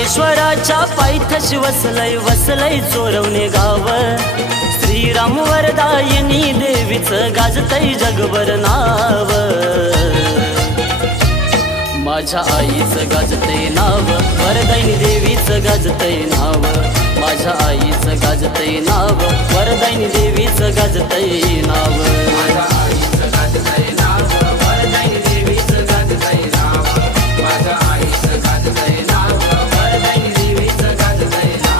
नागेश्वराच्या पायथ्याशी वसलय वसलय चोरवणे गाव। श्रीराम वरदायिनी देवीचं गाजतय जगभर नाव। माझ्या आईचं गाजतय नाव, वरदायिनी देवीचं गाजतय नाव। माझ्या आईचं गाजतय नाव, वरदायिनी देवीचं गाजतय नाव। माझ्या आईचं गाजतय नाव, वरदायिनी देवीचं गाजतय नाव। माझ्या आईचं गाजतय नाव, वरदायिनी देवीचं गाजतय नाव।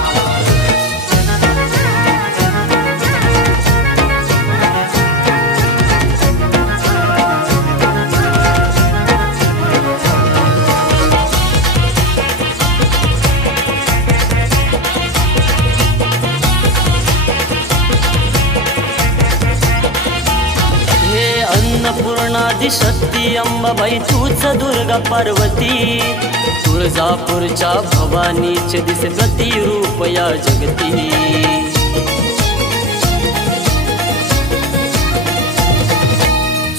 अन्नपूर्णादिशक्ती अंबाबाई तूच दुर्गा पार्वती। तुळजापूरच्या भवानीचे दिसे प्रतिरूप या जगती।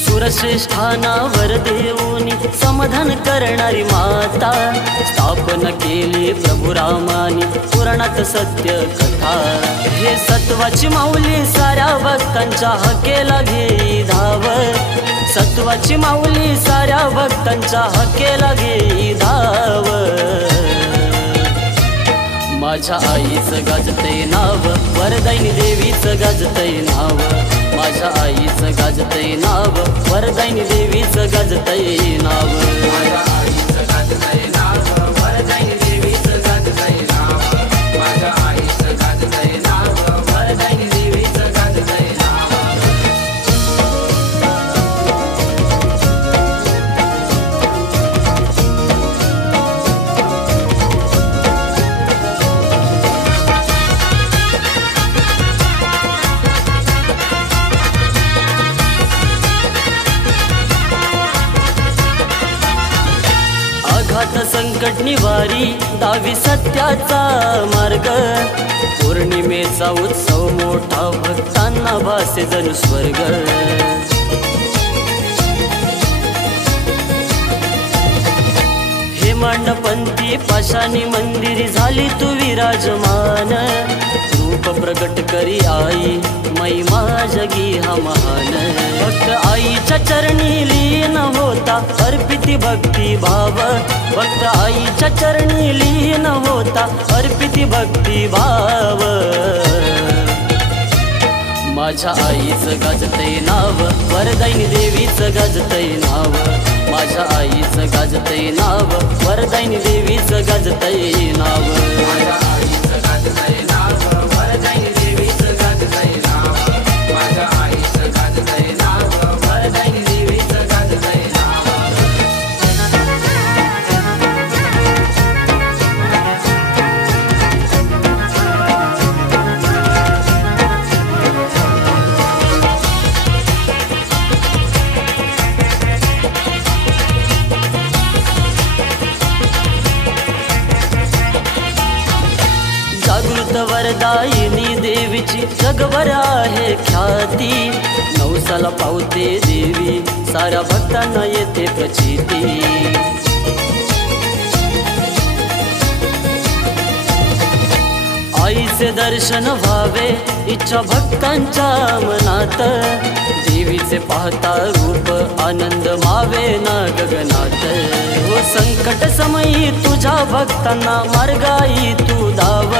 सुरश्रेष्ठानावर देऊनी समाधान करणारी माता। स्थापन केली प्रभू रामानी पुराणात सत्य कथा। हे सत्वाची माऊली साऱ्या भक्तांच्या हकेला घेई धाव। सत्वाची माऊली साऱ्या भक्तांच्या हकेला घेई धाव। माझ्या आईचं गाजतय नाव, वरदायिनी देवीचं गाजतय नाव। माझ्या आईचं गाजतय नाव, वरदायिनी देवीचं गाजतय नाव। माझ्या आईचं गाजतय नाव, वरदायिनी देवीचं गाजतय नाव। माझ्या आईचं गाजतय नाव, वरदायिनी देवीचं गाजतय नाव। आघात संकट निवारी दावी सत्याचा मार्ग। पौर्णिमेचा उत्सव मोठा भक्तांना भासे जणू स्वर्ग। हे मांडपंथी पाषाणी मंदिरी झाली तू विराजमान। रूप प्रकट करी आई महिमा जगी हा महान। भक्त आईच्या चरणी लीन होता अर्पिती भक्ती भाव। भक्त आईच्या चरणी लीन होता अर्पिती भक्ती भाव। माझ्या आईचं गाजतय नाव, वरदायिनी देवीचं गाजतय नाव। माझ्या आईचं गाजतय नाव, वरदायिनी देवीचं गाजतय नाव। माझ्या आईचं गाजतय नाव, वरदायिनी देवीचं गाजतय नाव। माझ्या आईचं गाजतय नाव, वरदायिनी देवीचं गाजतय नाव। जागृत वरदायिनी देवीची जगभर आहे ख्याती। नवसाला पावते देवी साऱ्या भक्तांना येते प्रचिती। आईचे दर्शन व्हावे इच्छा भक्तांच्या मनात। देवीचे पाहता रूप आनंद मावे ना गगनात। हो संकट समयी तुझ्या भक्तांना मार्गाई तू धाव।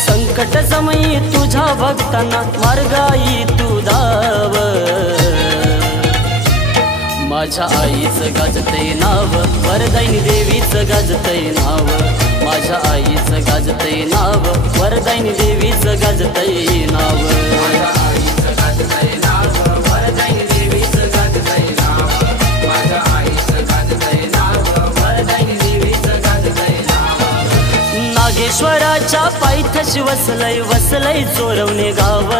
संकट समयी तुझ्या भक्तांना मार्गाई तू धाव। माझ्या आईचं गाजतय नाव, वरदायिनी देवीचं गाजतय नाव। माझ्या आईचं गाजतय नाव, वरदायिनी देवीचं गाजतय नाव। माझ्या आईचं गाजतय नाव, वरदायिनी देवीचं गाजतय नाव। माझ्या आईचं गाजतय नाव, वरदायिनी देवीचं गाजतय नाव। नागेश्वराच्या पायथ्याशी वसलय वसलय चोरवणे गाव।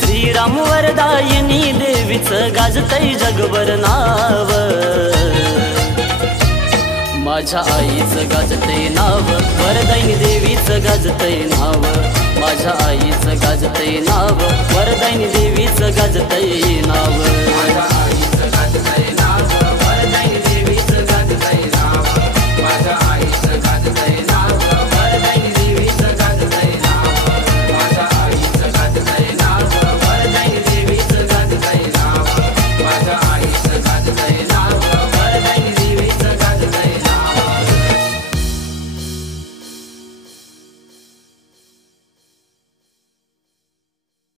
श्रीराम वरदायिनी देवीचं गाजतय जगभर नाव। माझ्या आईचं गाजतय नाव, वरदायिनी देवीचं गाजतय नाव। माझ्या आईचं गाजतय नाव, वरदायिनी देवीचं गाजतय नाव।